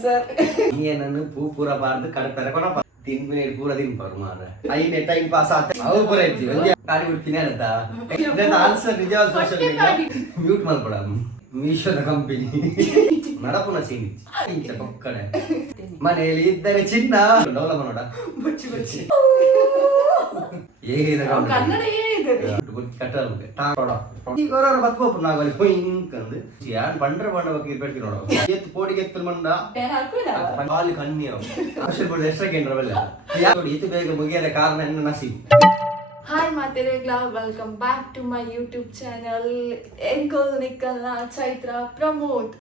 Answer. ನೀನು ಪೂರ ಬಾರ್ದು ಕಡಪೆರ ಕೊಡಪ್ಪ ತಿನ್ಮೇಲೆ ಪೂರ ತಿನ್ಪಾರು ಮಾರ ಐನೇ ಟೈಮ್ ಪಾಸ್ ಆತ ಅವು ಪೂರ ಇರ್ತೀವಿ ಒಂದೇ ಕಾಡಿ ಹುಡ್ತೀನಿ ಅಂತ ಆನ್ಸರ್ ನಿಜವಾದ ಸೋಷಿಯಲ್ ಮೀಡಿಯಾ ಮ್ಯೂಟ್ ಮಾಡ್ಕೊಡ ಮೀಶೋದ ಕಂಪನಿ ನಡಪುನ ಸೀನಿ ಇಂಚ ಪಕ್ಕಡೆ ಮನೆಯಲ್ಲಿ ಇದ್ದರೆ ಚಿನ್ನ ಡೌಲ ಮಾಡೋಡ ಬಚ್ಚಿ ಬಚ್ಚಿ ಕನ್ನಡ ಬಂಡ್ರ ಬಂಡ ಇರ್ಬೇಡ್ತಿ ನೋಡ ಎತ್ತು ಕೋಡಿಗೆ ಎತ್ತು ಮಂಡ ಪಾಲಿ ಕಣ್ಣಿ ಎಷ್ಟ ಕೇಂದ್ರವಲ್ಲ ಎತ್ತು ಬೇಗ ಮುಗಿಯದ ಕಾರಣ ಹೆಣ್ಣು ನಸಿ. ಹಾಯ್ ಮಾತೆರೆಗ್ಲಾ, welcome back to my YouTube channel ಎಂಕಲ್ ನಿಕ್ಕಲ್ನ ಚೈತ್ರ ಪ್ರಮೋದ್.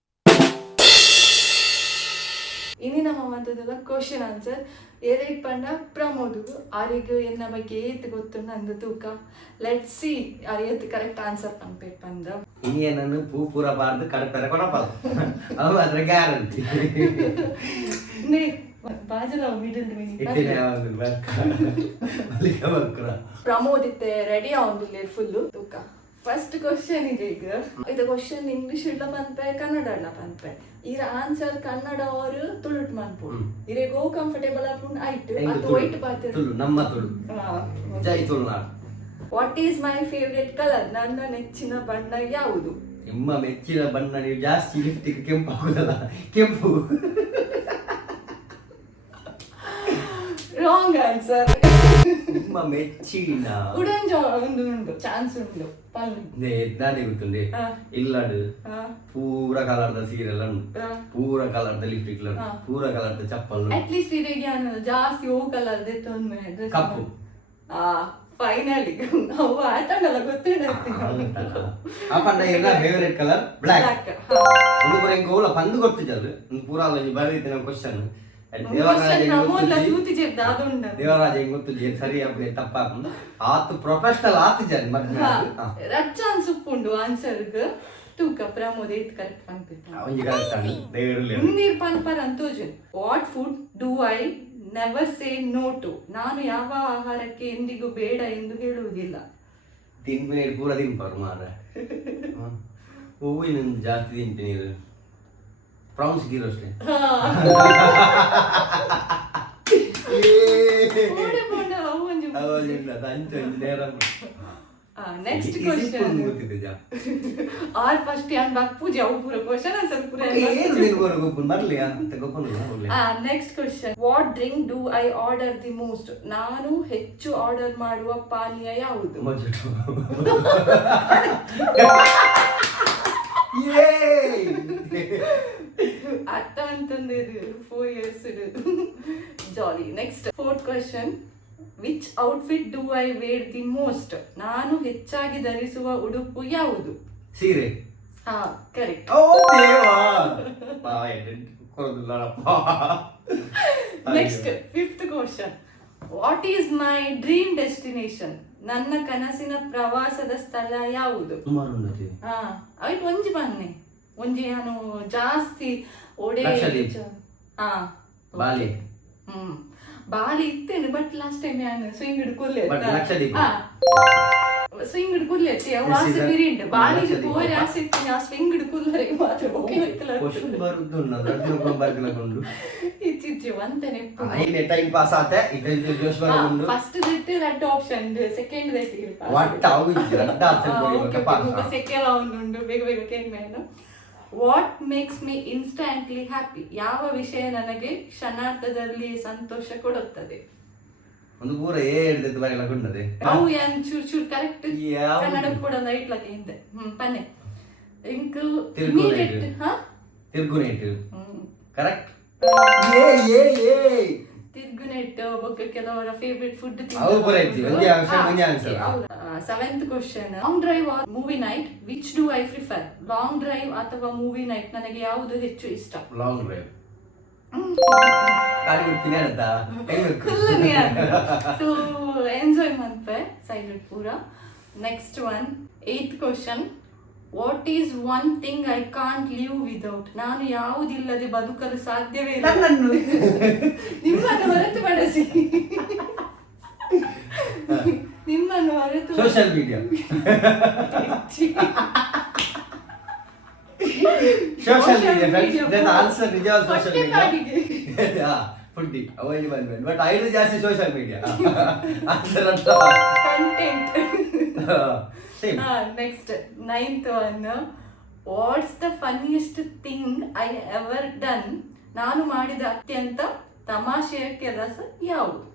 ಇನ್ನು ನಮ್ಮ ಮಾತದಲ್ಲ ಕ್ವಶನ್ ಆನ್ಸರ್ ಏದೈಕ್ ಪಂಡ ಪ್ರಮೋದು ಆರಿಗೂ ಎನ್ನ ಬಗ್ಗೆ ಏತ್ ಗೊತ್ತು ನಂದು ತೂಕ. ಲೆಟ್ ಸಿ ಅರಿಯತ್ ಕರೆಕ್ಟ್ ಆನ್ಸರ್ ಪಂಪೇಟ್ ಪಂದ ಇನ್ನೇನನ್ನು ಪೂರ ಬಾರ್ದು ಕಡಪೆರ ಕೊಡಪ್ಪ ಅವು ಅದ್ರ ಗ್ಯಾರಂಟಿ ನೇ ಬಾಜಲ ಮಿಡಲ್ ಪ್ರಮೋದ್ ಇತ್ತೆ ರೆಡಿ ಆಗೋದಿಲ್ಲ ಫುಲ್ಲು ತೂಕ. ಫಸ್ಟ್ ಕ್ವಶನ್ ಇದೆ ಈಗ ಇದು ಕ್ವಶನ್ ಇಂಗ್ಲಿಷ್ ಇಲ್ಲ ಪನ್ಪೆ ಕನ್ನಡ ಇಲ್ಲ ಪನ್ಪೆ ಇರ ಆನ್ಸರ್ ಕನ್ನಡ ಅವರು ತುಳುಟ್ ಮನ್ಪು ಇರೆ ಗೋ ಕಂಫರ್ಟೇಬಲ್ ಆಪುಂಡ್ ಐಟ್ ಅದು ವೈಟ್ ಪಾತ್ರ ತುಳು ನಮ್ಮ ತುಳು ಜೈ Tulunadu. What is my favourite colour? ನನ್ನ ನೆಚ್ಚಿನ ಬಣ್ಣ ಯಾವುದು? ನಿಮ್ಮ ಮೆಚ್ಚಿನ ಬಣ್ಣ ನೀವು ಜಾಸ್ತಿ ಲಿಫ್ಟಿಗೆ ಕೆಂಪು ಆಗುದಲ್ಲ, ಕೆಂಪು. Wrong answer. ನಿಮ್ಮ ಮೆಚ್ಚಿನ ಉಡಂಜ ಒಂದು ಉಂಟು ಚಾನ್ಸ್ ಉಂಟು ನಾನೇ ಗೊತ್ತುಂಡೆ ಇಲ್ಲಡು ಪೂರ ಕಲರ್ದ ಸೀರೆಲ್ಲ ಉಂಟು, ಪೂರ ಕಲರ್ದ ಲಿಪ್ಸ್ಟಿಕ್ ಪೂರ ಕಲರ್ದ ಚಪ್ಪಲ್ ಅಟ್ಲೀಸ್ಟ್ ಇರಿಗೆ ಜಾಸ್ತಿ ಓ ಕಲರ್ ಕಪ್ಪು ಫೈನಲಿ ಅವು ಆತಂಗಲ್ಲ ಗೊತ್ತಿಡತ್ತೆ ಅಪ್ಪಂಡ ಎಲ್ಲ ಫೇವರೇಟ್ ಕಲರ್ ಬ್ಲಾಕ್. ಒಂದು ಪೂರ ಹೆಂಗೆ ಓಲ ಪಂದು ಗೊತ್ತಿದ್ದದು ಒಂದು ಪೂರ ಬರೆದಿದ್ದೆ ನಮ್ಮ ಕ್ವಶನ್ ದೇವರಾಜ ಗೊತ್ತು ಸರಿ ತಪ್ಪ ಆತು ಪ್ರೊಫೆಷನಲ್ ಆತು ಜನ ಚಾನ್ಸ್ ಉಪ್ಪುಂಡು ಆನ್ಸರ್ ತೂಕ ಪ್ರಮೋದ್ ಏತ್ ಕರೆಕ್ಟ್ ಪನ್ಪಿರ್ ಪನ್ಪರ್ ಅಂತೋಜು. What food do I never say no to? ನಾನು ಯಾವ ಆಹಾರಕ್ಕೆ ಎಂದಿಗೂ ಬೇಡ ಎಂದು ಹೇಳುವುದಿಲ್ಲ. ತಿನ್ಮೇಲೆ ಪೂರ ತಿನ್ಪಾರು ಮಾರ ಹೂವಿನ ಜಾಸ್ತಿ ತಿಂತೀನಿ ಇದು ಪ್ರಾನ್ಸ್ ಗೀರೋ ಅಷ್ಟೇ. ನೆಕ್ಸ್ಟ್ ಕ್ವಶನ್ ಆರ್ ಫಸ್ಟ್ ಯಾನ್ ಬಾಕ್ ಪೂಜೆ ಅವು ಪೂರ ಕ್ವಶನ್ ಆನ್ಸರ್ ಪೂರ ಬರ್ಲಿ ಅಂತ ಗೊಪ್ಪನು. Next question what drink do I order the most? ನಾನು ಹೆಚ್ಚು ಆರ್ಡರ್ ಮಾಡುವ ಪಾನೀಯ ಯಾವುದು? ಅರ್ಥ ಅಂತಂದಿರು 4 years ಜಾಲಿ. Next fourth question which outfit do I wear the most? ನಾನು ಹೆಚ್ಚಾಗಿ ಧರಿಸುವ ಉಡುಪು ಯಾವುದು? ಸೀರೆ. ಹಾ correct. Next fifth question what is my dream destination? ನನ್ನ ಕನಸಿನ ಪ್ರವಾಸದ ಸ್ಥಳ ಯಾವುದು? ಆಯ್ತು ಒಂಜಿ ಬನ್ನಿ ಒಂಜಿ ನಾನು ಜಾಸ್ತಿ ಓಡೇ ಬಾಲಿ ಬಾಲಿ ಇತ್ತೇನೆ ಬಟ್ ಲಾಸ್ಟ್ ಟೈಮ್ ನಾನು ಸ್ವಿಂಗ್ ಹಿಡ್ಕೊಲ್ಲೇ ಸ್ವಿಂಗ್ ಹಿಡ್ಕೊಲ್ಲೇ ವಾಸಿ ಬಿರಿಂಡ್ ಬಾಲಿಗೆ ಪೋರೆ ಆಸೆ ಇತ್ತು ಆ ಸ್ವಿಂಗ್ ಹಿಡ್ಕೊಲ್ಲರೆ ಮಾತ್ರ ಇಚ್ಚಿಚ್ಚಿ ಒಂತನೆ ಟೈಮ್ ಪಾಸ್ ಆತೆ first that red option second that second ಅವನುಂಡು ಬೇಗ ಬೇಗ ಕೇಳ್ಮೇನು. What makes me instantly happy? ಯಾವ ವಿಷಯ ನನಗೆ ಕ್ಷಣಾರ್ಥದಲ್ಲಿ ಸಂತೋಷ ಕೊಡುತ್ತದೆ? ಒಂದು ಪೂರ ಹೇಳಿದ್ದು ಬರಲ್ಲ ಕೊಂಡದೆ ಅವು ಏನ್ ಚೂರ್ ಚೂರ್ ಕರೆಕ್ಟ್ ಕನ್ನಡ ಕೂಡ ಇಟ್ಲಕ್ಕೆ ಹಿಂದೆ ಪನ್ನೆ ಇಂಕು ಇಮಿಡಿಯೇಟ್ ತಿರ್ಗುನೇಟ್ ಕರೆಕ್ಟ್ ತಿರ್ಗುನೆಟ್ ಬೊಕ್ಕ ಕೆಲವರ favourite food. Seventh question long drive or movie night which do I prefer? Long drive ಅಥವಾ ಮೂವಿ ನೈಟ್ ನನಗೆ ಯಾವುದು ಹೆಚ್ಚು ಇಷ್ಟ? Long drive. ಎಂಜಾಯ್ ಮಾಡ್ಪೆ ಸೈಲೆಂಟ್ ಪೂರ. Next one eighth question what is one thing I can't live without? ನಾನು ಯಾವುದಿಲ್ಲದೆ ಬದುಕಲು ಸಾಧ್ಯವೇ ಇಲ್ಲ. ನಿಮ್ಮನ್ನು ಹೊರತು ಬಳಸಿ ನಿಮ್ಮನ್ನು ಹೊರತು social media social media friends answer ನಿಜವಾದ ಸೋಷಿಯಲ್ ಹೊಟ್ಟೆ ಮೀಡಿಯಾ ಪಾಡಿಗೆ. ಫುಡ್ಡಿ ಅವೈಲಿ ಬಂದ್ಮೇಲೆ ಬಟ್ ಐದು ಜಾಸ್ತಿ ಸೋಷಿಯಲ್ ಮೀಡಿಯಾ ಆನ್ಸರ್ ಅಂತ content. Same. Next 9th one, what's the funniest thing I ever done? ನಾನು ಮಾಡಿದ ಅತ್ಯಂತ ತಮಾಷೆಯ ಕೆಲಸ ಯಾವುದು?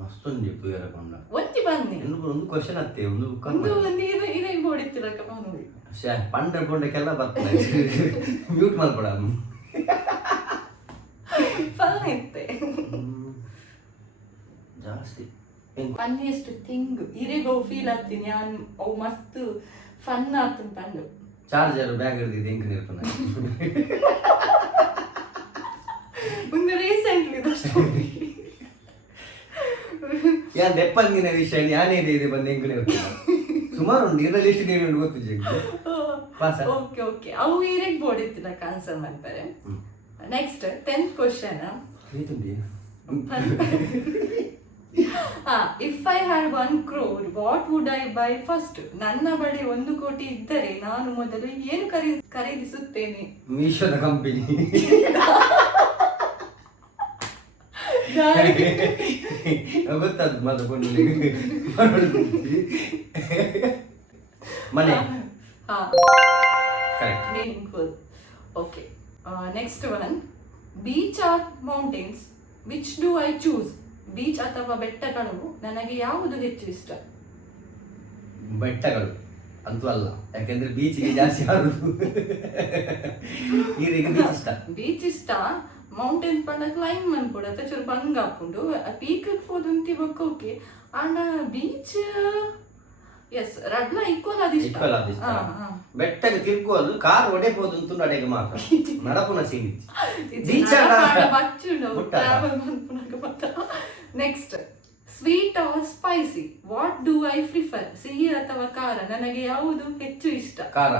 ಮಸ್ತೊಂದು ಪೂಯರಕೊಂಡ ಒಂಚಿ ಬನ್ನಿ ಒಂದು ಕ್ವಶನ್ ಅತ್ತೆ ಒಂದು ಒಂದು ಒಂದು ಇದೇ ಬೋಡಿತ್ತಿರಕ ನೋಡಿ ಪಂಡ್ರೆ ಪೊಂಡಕ್ಕೆಲ್ಲ ಬರ್ತದೆ ಮ್ಯೂಟ್ ಮಾಡ್ಕೊಡ ಫನ್ ಇತ್ತೆ ಜಾಸ್ತಿ ಫನ್ನಿಯೆಸ್ಟ್ ಥಿಂಗ್ ಇರಿಗೋ ಫೀಲ್ ಆಗ್ತೀನಿ ನಾನು ಅವು ಮಸ್ತ್ ಫನ್ ಆಗ್ತೀನಿ ಪಂಡು. ಚಾರ್ಜರ್ ಬ್ಯಾಗ್ ಹಿಡಿದಿದ್ದು ಹೆಂಗೆ ನಿರ್ಪಣ ಒಂದು ರೀಸೆಂಟ್ಲಿ ಯಾನ್ ದೆಪ್ಪಂದಿನ ವಿಷಯ ಯಾನೇ ಇದೆ ಬಂದು ಹೆಂಗೆ ನಿರ್ಪಣ ಸುಮಾರು ಒಂದು ಇದರಲ್ಲಿ ಎಷ್ಟು ನೀರು ಗೊತ್ತು ಜಗ್ಗಿ ಪಾಸ. ಓಕೆ ಓಕೆ ಅವು ಇರಿಗ್ ಬೋಡಿತ್ತಿರಕ ಆನ್ಸರ್ ಮಾಡ್ತಾರೆ. Next 10th question, if I had 1 crore what would I by first? ನನ್ನ ಬಳಿ 1 ಕೋಟಿ ಇದ್ದರೆ ನಾನು ಮೊದಲು ಏನು ಖರೀದಿಸುತ್ತೇನೆ? ಮೀಶೋದ ಕಂಪನಿ ಗೊತ್ತದು ಮತ್ತೆ ಮನೆ. Correct. Meaningful. Okay next one, beach or mountains which do I choose? Beach ಅಥವಾ ಬೆಟ್ಟಗಳು ನನಗೆ ಯಾವುದು ಹೆಚ್ಚು ಇಷ್ಟ? ಬೆಟ್ಟಗಳು ಅಂತೂ ಅಲ್ಲ, ಯಾಕೆಂದ್ರೆ ಬೀಚಿಗೆ ಜಾಸ್ತಿ ಆಡುದು ಈರಿಗೆ ಬೀಚ್ ಇಷ್ಟ. ಬೀಚ್ ಇಷ್ಟ, ಮೌಂಟೇನ್ಸ್ ಪಂಡ ಕ್ಲೈಂಬ್ ಮನ್ಪುಡತ್ತೆ ಚೂರು ಬಂಗ ಹಾಕೊಂಡು ಪೀಕ್ ಹೋದಂತಿ ಓಕೆ ಆಂಡ ಬೀಚ್ ಎಸ್ ರಡ್ಲ ಈಕ್ವಲ್ ಅದು ಇಷ್ಟ. ಈಕ್ವಲ್ ಅದು ಇಷ್ಟ. ಬೆಟ್ಟಗೆ ತಿರ್ಗೋದು ಕಾರ್ ಒಡೆಬೋದು ಅಂತ ನಡೆಗೆ ಮಾತ್ರ ನಡಪುನ ಸಿಂಗಿ beach next, sweet or spicy what do I prefer? ಸಿಹಿ ಅಥವಾ ಖಾರ ನನಗೆ ಯಾವುದು ಹೆಚ್ಚು ಇಷ್ಟ? ಖಾರ.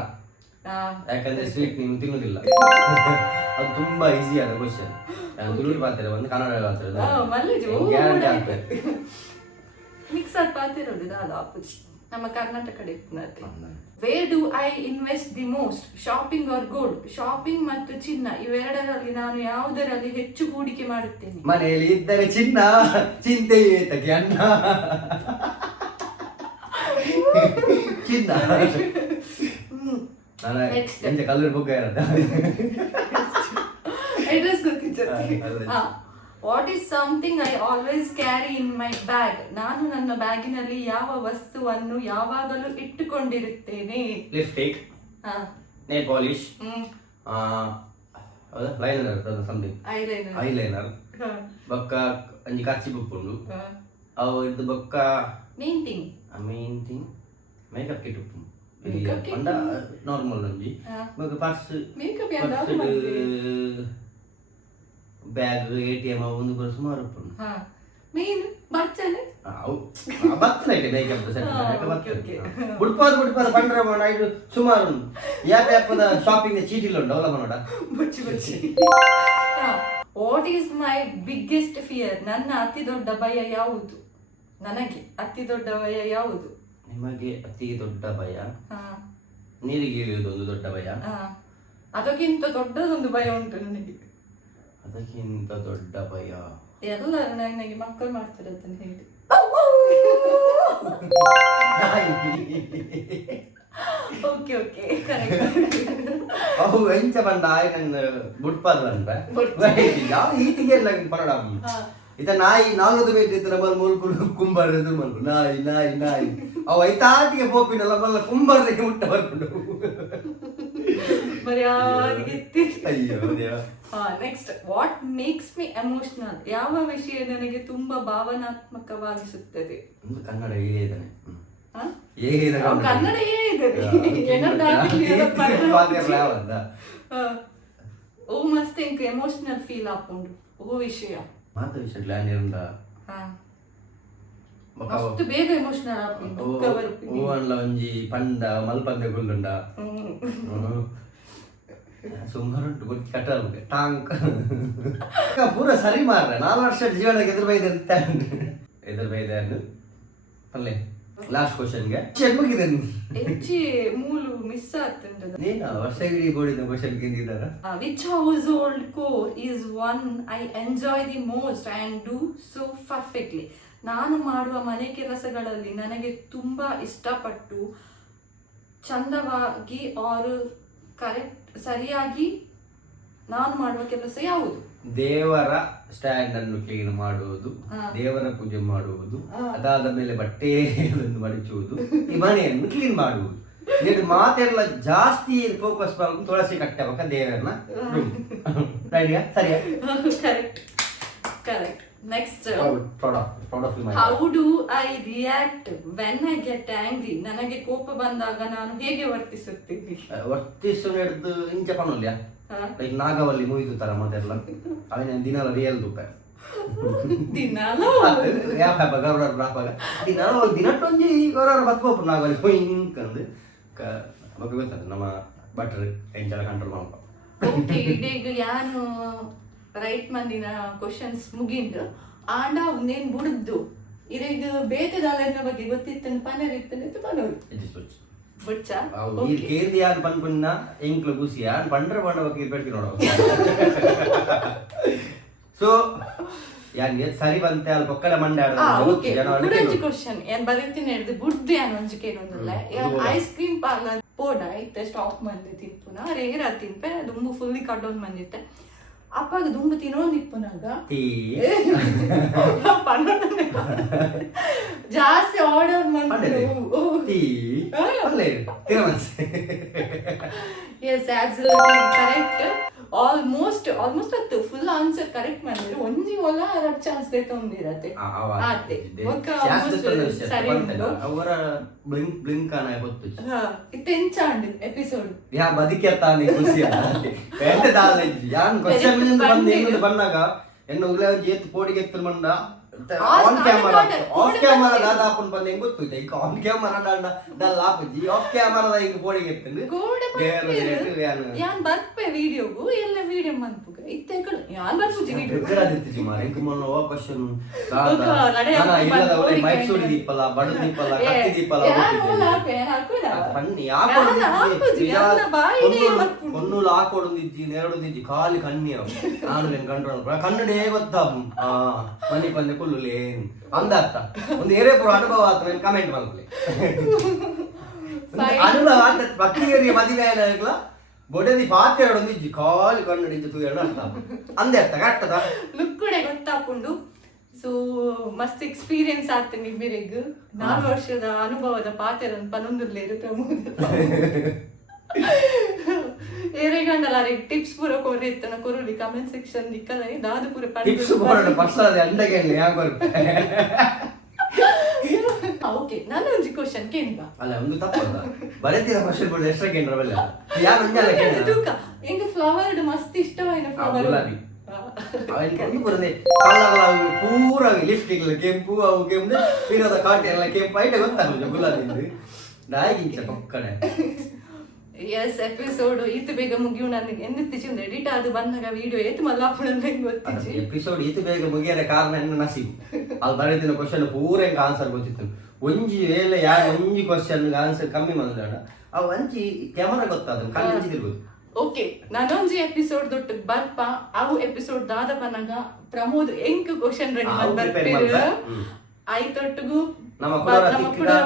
ಯಾಕಂದ್ರೆ ಸ್ವೀಟ್ ನೀವು ತಿನ್ನುದಿಲ್ಲ ಅದು ತುಂಬಾ ಈಸಿ ಆದ ಕ್ವಶನ್. ನಾನು ತುಳುಡಿ ಪಾತ್ರೆ ಒಂದು ಕನ್ನಡ ಪಾತ್ರೆ ಮಿಕ್ಸರ್ ಪಾತಿರೋದು ಅದು ಆಪೋಸಿ ನಮ್ಮ ಕರ್ನಾಟಕ ಕಡೆ. Where do I invest the most? Shopping or gold? Shopping ಮತ್ತು ಚಿನ್ನ ಇವೆರಡರಲ್ಲಿ ನಾನು ಯಾವುದರಲ್ಲಿ ಹೆಚ್ಚು ಹೂಡಿಕೆ ಮಾಡುತ್ತೇನೆ? ಮನೆಯಲ್ಲಿ ಇದ್ದರೆ ಚಿನ್ನ, ಚಿಂತೆ ಏತಕ್ಕೆ ಅನ್ನ. ಚಿನ್ನ ಎಂತ ಕಲ್ಲೂರು ಬುಕ್ ಅಡ್ರೆಸ್ ಗೊತ್ತಿತ್ತು. What is something I always carry in my bag? ನಾನು ನನ್ನ ಬ್ಯಾಗಿನಲ್ಲಿ ಯಾವ ವಸ್ತುವನ್ನು ಯಾವಾಗಲೂ ಇಟ್ಟುಕೊಂಡಿರುತ್ತೇನೆ? Lipstick, nail polish, liner something, eyeliner, ಬೊಕ್ಕ ಒಂಜಿ ಕರ್ಚಿ ಬುಪ್ಪುಂಡು ಅವು ಇದು ಬೊಕ್ಕ ಮೇನ್ ಥಿಂಗ್ ಮೇಕಪ್ ಕಿಟ್ ಉಪ್ಪು ಪಂಡ ನಾರ್ಮಲ್ ಒಂಜಿ ಬೊಕ್ಕ ಪರ್ಸ್, ಮೇಕಪ್ ಬ್ಯಾಗ್, ATM ಒಂದು ಕೂಡ ಸುಮಾರು ಉಪ್ಪು ಮೇನ್ ಬಚ್ಚನೆ ಬತ್ತನೈತೆ ಮೇಕಪ್ ಬುಡ್ಪಾದ ಪಂಡ್ರ ಐದು ಸುಮಾರು ಯಾಪದ ಶಾಪಿಂಗ್ ಚೀಟಿಲ್ ಉಂಟು ಅವಲ ಮನೋಡ ಬಚ್ಚಿ ಬಚ್ಚಿ. What is my biggest fear? ನನ್ನ ಅತಿ ದೊಡ್ಡ ಭಯ ಯಾವುದು? ನನಗೆ ಅತಿ ದೊಡ್ಡ ಭಯ ಯಾವುದು? ನಿಮಗೆ ಅತಿ ದೊಡ್ಡ ಭಯ ನೀರಿಗೆ ಇಳಿಯುವುದು ಒಂದು ದೊಡ್ಡ ಭಯ. ಅದಕ್ಕಿಂತ ದೊಡ್ಡದೊಂದು ಭಯ ಉಂಟು ನನಗೆ. ಅದಕ್ಕಿಂತ ದೊಡ್ಡ ಭಯ ಎಲ್ಲರೂ ನನಗೆ ಮಕ್ಕಳು ಮಾಡ್ತಾರೆ ಅಂತ ಹೇಳಿ. Okay okay correct. ಅವು ಎಂಚ ಬಂದ ನನ್ನ ಬುಡ್ಪಾದ ಬಂದ ಯಾವ ಈತಿಗೆ ಎಲ್ಲ ಪರಡ ಇತ ನಾಯಿ ನಾಲ್ಕು ಬೇಕಿತ್ತು ಬಲ್ ಮೂಲ್ಕುಲು ಕುಂಬಾರ ಮಲ್ಕು ನಾಯಿ ನಾಯಿ ನಾಯಿ ಅವು ಐತಾಟಿಗೆ ಪೋಪಿನಲ್ಲ ಬಲ್ಲ ಕುಂಬಾರಕ್ಕೆ ಮುಟ್ಟ ಬರ್ಕೊಂಡು ಅಯ್ಯೋ ದೇವ. Next, what makes me emotional? ಯಾವ ವಿಷಯ ನನಗೆ ತುಂಬಾ ಭಾವನಾತ್ಮಕವಾಗಿಸುತ್ತದೆ? ಒಂದು ಕನ್ನಡ ಏ ಇದ್ದಾನೆ ಕನ್ನಡ ಓ ಮಸ್ತ್ ಇಂಕ್ ಎಮೋಷನಲ್ ಫೀಲ್ ಹಾಕೊಂಡು ಓ ವಿಷಯ ಮಾತ ವಿಷಯ ಗ್ಲಾನ್ ಇರುಂಡ ಮಸ್ತ್ ಬೇಗ ಎಮೋಷನಲ್ ಹಾಕೊಂಡು ಓವನ್ಲ ಒಂಜಿ ಪಂಡ ಮಲ್ಪಂದೆ ಗುಲ್ಲುಂಡ ಸುಮಾರು ಉಂಟು ಗೊತ್ತಿ ಕಟ್ಟಲ್ ಟಾಂಕ್ ಪೂರ ಸರಿ ಮಾರ್ರೆ 4 ವರ್ಷ ಜೀವನಕ್ಕೆ ಎದುರು ಬೈದೆ ಅಂತ ಎದುರು ಬೈದೆ ಪಲ್ಲೆ ಲಾಸ್ಟ್ ಕ್ವಶನ್ಗೆ ಮುಗಿದೆ ಹೆಚ್ಚಿ ಮೂಲು ಮಿಸ್ ಆಗ್ತದೆ. ನೀನು ವರ್ಷಗಿರಿ ಬೋರ್ಡಿನ question ಗೆದ್ದಿದ್ದಾರ. Which household chore is one I enjoy the most and do so perfectly? ನಾನು ಮಾಡುವ ಮನೆ ಕೆಲಸಗಳಲ್ಲಿ ನನಗೆ ತುಂಬಾ ಇಷ್ಟಪಟ್ಟು ಚಂದವಾಗಿ ಆರು ಕರೆಕ್ಟ್ ಸರಿಯಾಗಿ ನಾನು ಮಾಡುವ ಕೆಲಸ ಯಾವುದು? ದೇವರ ಸ್ಟ್ಯಾಂಡ್ ಅನ್ನು ಕ್ಲೀನ್ ಮಾಡುವುದು, ದೇವರ ಪೂಜೆ ಮಾಡುವುದು, ಅದಾದ ಮೇಲೆ ಬಟ್ಟೆಗಳನ್ನು ಮಡಚುವುದು, ಈ ಮನೆಯನ್ನು ಕ್ಲೀನ್ ಮಾಡುವುದು. ನೀನು ಮಾತೆಲ್ಲ ಜಾಸ್ತಿ ಫೋಕಸ್ ಮಾಡೋದು ತುಳಸಿ ಕಟ್ಟಬೇಕ ದೇವರನ್ನ. ಸರಿಯಾ? Correct. Next, proud of you. How do I react when I get angry? ನನಗೆ ಕೋಪ ಬಂದಾಗ ನಾನು ಹೇಗೆ ವರ್ತಿಸುತ್ತೀನಿ? ವರ್ತಿಸು ನಡೆದು ಇಂಚ ಪನೊಲ್ಯ ಲೈಕ್ ನಾಗವಲ್ಲಿ ಮುಗಿದು ತರ ಮೊದಲ ಅವನ ದಿನಾಲ ರಿಯಲ್ ದುಪ್ಪ ದಿನಟ್ಟೊಂಜಿ ಗೌರವ ಬತ್ಕೋಪು ನಾಗವಲ್ಲಿ ಹಿಂಕಂದು ಬಗ್ಗೆ ಗೊತ್ತದ ನಮ್ಮ ಬಟ್ರ್ ಎಂಚಲ ಕಂಟ್ರೋಲ್ ಮಾಡ್ಕೊ. ಓಕೆ, ಈಗ ಯಾನು ರೈಟ್ ಮಂದಿನ ಕ್ವಶನ್ಸ್ ಮುಗಿಂಡು ಆಂಡ ನೇನ್ ಬುಡ್ದು ಇರೇಗ ಬೇತದಾಲನ ಬಗ್ಗೆ ಗೊತ್ತಿತ್ತನ ಪನರ್ ಇತ್ತನ ಪನೋರು ಬುಚ್ಚ ಈ ಕೇಂದ್ರ ಯಾರು ಪನ್ಪುನ್ನ ಎಂಕ್ಲು ಗುಸಿ ಯಾರು ಬಂಡ್ರ ಬಂಡ ಬಗ್ಗೆ ಇರ್ಬೇಡ್ತಿ ನೋಡೋ. ಸೊ ಯಾನ್ಗೆ ಸರಿ ಬಂತೆ ಅಲ್ಲಿ ಪಕ್ಕದ ಮಂಡೆ ಓಕೆ ಬುಡಂಜಿ ಕ್ವಶನ್ ಏನ್ ಬರೀತೀನಿ ಹೇಳಿದ್ರೆ ಬುಡ್ದು ಯಾನ್ ಒಂಜಿಕೆ ಒಂದಲ್ಲ ಐಸ್ ಕ್ರೀಮ್ ಪಾರ್ಲರ್ ಪೋಡ ಇತ್ತೆ ಸ್ಟಾಪ್ ಮಂದಿ ತಿನ್ಪುನ ರೇರ ತಿನ್ಪೆ ದುಂಬು ಫುಲ್ಲಿ ಕಡ್ಡೊಂದು ಮಂದಿತ್ತೆ ಅಪ್ಪಾಗ ದುಂಬು ತಿನ್ನೋದು ಇಪ್ಪುನಾಗ ಜಾಸ್ತಿ order yes absolutely correct. Almost ಅತ್ತು ಫುಲ್ ಆನ್ಸರ್ ಕರೆಕ್ಟ್ ಮಾಡಿದ್ರೆ ಒಂಜಿ ಒಲ 2 ಚಾನ್ಸ್ ದೇತೊಂದಿರತ್ತೆ ಆತೆ ಸರಿ ಅವರ ಬ್ಲಿಂಕ್ ಬ್ಲಿಂಕ್ ಅನ ಗೊತ್ತು ಇತ್ತೆಂಚಾಂಡ್ ಎಪಿಸೋಡ್ ಯಾ ಬದಿಕೆತ್ತಾನೆ ಖುಷಿ ಬೇಡ ದಾಲೆಜ್ ಯಾನ್ ಕ್ವೆಶ್ಚನ್ ಬಂದು ಬಂದಾಗ ಎನ್ನ ಉಗ್ಲೆ ಜೇತ್ ಪೋಡಿಗೆ ಎತ್ತಲ್ ಮಂಡ ಆನ್ ಕ್ಯಾಮರಾ ಆಫ್ ಕ್ಯಾಮರಾ ದಾದ ಅಪ್ಪನ್ ಬಂದು ಹೆಂಗ್ ಗೊತ್ತು ಈಗ ಆನ್ ಕ್ಯಾಮರಾ ದಲ್ಲ ಆಪಜಿ ಆಫ್ ಕ್ಯಾಮರಾ ಹಿಂಗ್ ಪೋಡಿಗೆ ಎತ್ತಂದು ಯಾನ್ ಬರ್ಪೆ ವಿಡಿಯೋಗು ಎಲ್ಲ ವಿಡಿಯೋ ಮನ್ಪುಗ ಇತ್ತೆ ಕಡೆ ಯಾನ್ ಬರ್ಪುಜಿ ವಿಡಿಯೋ ಗರಾದಿತ್ತಿ ಮಾರೆ ಎಂಕ ಮೊನ್ನ ಓ ಕ್ವೆಶ್ಚನ್ ದಾದ ನಾನ ಇಲ್ಲದ ಒಳ್ಳೆ ಮೈಕ್ ಸೋಡಿ ದೀಪಲ್ಲ ಬಡ ದೀಪಲ್ಲ ಕತ್ತಿ ದೀಪಲ್ಲ ಪನ್ನಿ ಯಾಕೋಡಿದ್ದಿ ಒನ್ನೂಲ ಹಾಕೋಡಿದ್ದಿ ನೆರಡುದಿದ್ದಿ ಖಾಲಿ ಕಣ್ಣಿ ಅವು ನಾನು ನಿನ್ ಕಂಟ್ರೋಲ್ ಕನ್ನಡ ಗೊತ್ತಾ ಮನಿ ಪಂದೆ ಕುಲ್ಲುಲೇನ್ ಅಂದಾರ್ಥ ಒಂದು ಏರೇ ಪುರ ಅನುಭವ ಆತ ನಾನು ಕಮೆಂಟ್ ಮಾಡ್ಕೊಳ್ಳಿ. ಅನುಭವ ಆತ ಭಕ್ತಿಗರಿಗೆ ಮದುವೆ ಆಗಲ್ಲ ಬೊಡದಿ ಪಾತ್ರೆ ಒಂದಿಜ್ಜಿ ಖಾಲಿ ಕನ್ನಡಿದ್ದು ತೂಯಣ್ಣ ಅರ್ಥ ಅಂದೆ ಅರ್ಥ ಕರೆಕ್ಟದ ಲುಕ್ ಕೂಡ ಗೊತ್ತಾಕೊಂಡು. ಸೊ ಮಸ್ತ್ ಎಕ್ಸ್ಪೀರಿಯನ್ಸ್ ಆಗ್ತದೆ ನಿಮ್ಮಿರಿಗೂ 4 ವರ್ಷದ ಅನುಭವದ ಪಾತ್ರ ಪನೊಂದುಲ್ಲೇರು ಪ್ರಮೋದ ಏರೆಗಂಡಲ ಟಿಪ್ಸ್ ಪೂರ ಕೊರಿತ್ತನ ಕೊರುಲಿ ಕಮೆಂಟ್ ಸೆಕ್ಷನ್ ದಿಕ್ಕದ ದಾದು ಪೂರ ಟಿಪ್ಸ್ ಬೋರ್ಡ್ ಪರ್ಸದ ಅಂಡಗೆಲ್ಲ ಯಾಕ ಬರುತ್ತೆ. ಓಕೆ ನಾನು ಒಂದು ಕ್ವೆಶ್ಚನ್ ಕೇಳಿದ ಅಲ್ಲ ಒಂದು ತಪ್ಪಲ್ಲ ಬರೆತಿರ ಕ್ವೆಶ್ಚನ್ ಬೋರ್ಡ್ ಎಕ್ಸ್ಟ್ರಾ ಕೇಂದ್ರವಲ್ಲ ಯಾರು ಒಂದಲ್ಲ ಕೇಳಿದ ತೂಕ ಎಂಗ ಫ್ಲವರ್ ಮಸ್ತ್ ಇಷ್ಟವಾಯಿನ ಫ್ಲವರ್ ಗುಲಾಬಿ ಅವನ್ ಕೊಂಡು ಬರದೆ ಕಲರ್ ಪೂರ ಲಿಫ್ಟಿಂಗ್ ಕೆಂಪು ಅವು ಕೆಂಪು ಇರೋದ ಕಾಟೆ ಎಲ್ಲ ಕೆಂಪು ಐಟ ಗೊತ್ತಾಗಲ್ಲ ಗುಲಾಬಿ ನಾಯಿಗಿಂಚ ಪಕ್ಕಡೆ. ಎಸ್ ಎಪಿಸೋಡ್ ಇತ್ತು ಬೇಗ ಮುಗಿಯು ನನಗೆ ಎಂದಿತ್ತಿಂದ ಎಡಿಟ್ ಅದು ಬಂದಾಗ ವಿಡಿಯೋ ಏತು ಮಲ್ಲಾಪುರ ಗೊತ್ತಿತ್ತು ಎಪಿಸೋಡ್ ಇತ್ತು ಬೇಗ ಮುಗಿಯರ ಕಾರಣ ಎನ್ನ ನಸೀಬು ಅಲ್ಲಿ ಬರೆದಿನ ಕ್ವಶನ್ ಪೂರ ಹೆಂಗ ಆನ್ಸರ್ ಗೊತ್ತಿತ್ತು. ಒಂಜಿ ವೇಳೆ ಯಾರು ಒಂಜಿ ಕ್ವಶನ್ ಆನ್ಸರ್ ಕಮ್ಮಿ ಬಂದಾಡ ಅವು ಒಂಜಿ ಕ್ಯಾಮರಾ ಗೊತ್ತಾದ ಕಣ್ಣಿ ತಿರ್ಬೋದು. ಓಕೆ ನಾನೊಂಜಿ ಎಪಿಸೋಡ್ ದೊಟ್ಟು ಬರ್ಪ ಅವು ಎಪಿಸೋಡ್ ದಾದ ಬನ್ನಾಗ ಪ್ರಮೋದ್ ಎಂಕ್ ಕ್ವಶನ್ ರೆಡಿ ಮಾಡ್ತಾರೆ ಆಯ್ತೊಟ್ಟಿಗೂ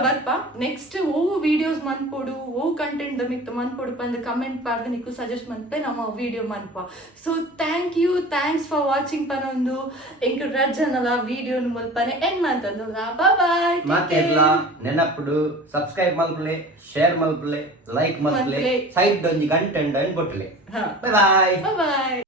ಬರ್ಪ ನೆಕ್ಸ್ಟ್ ಓ ವಿಡಿಯೋಸ್ ಮನ್ಪೋಡು ಓ ಕಂಟೆಂಟ್ ಮಿತ್ತು ಮನ್ಪೋಡು ಬಂದು ಕಮೆಂಟ್ ಪಾಡ್ದು ನಿಕ್ಕು ಸಜೆಸ್ಟ್ ಮನ್ಪೆ ನಮ್ಮ ವಿಡಿಯೋ ಮನ್ಪ. ಸೊ ಥ್ಯಾಂಕ್ಸ್ ಫಾರ್ ವಾಚಿಂಗ್ ಪನೊಂದು ಎಂಕ್ ರಜ್ಜನಲ ವಿಡಿಯೋ ಮುಲ್ಪನೆ ಎಂಡ್ ಮಂತಂದಲ್ಲ ಬಾಯ್ ಮಾತೆಲ್ಲ ನೆನಪುಡು ಸಬ್ಸ್ಕ್ರೈಬ್ ಮಲ್ಪಲೆ ಶೇರ್ ಮಲ್ಪಲೆ ಲೈಕ್ ಮಲ್ಪಲೆ ಸೈಡ್ ಒಂಜಿ ಕಂಟೆಂಟ್ ಅನ್ ಕೊಟ್ಟಲೆ. ಬಾಯ್ ಬಾಯ್.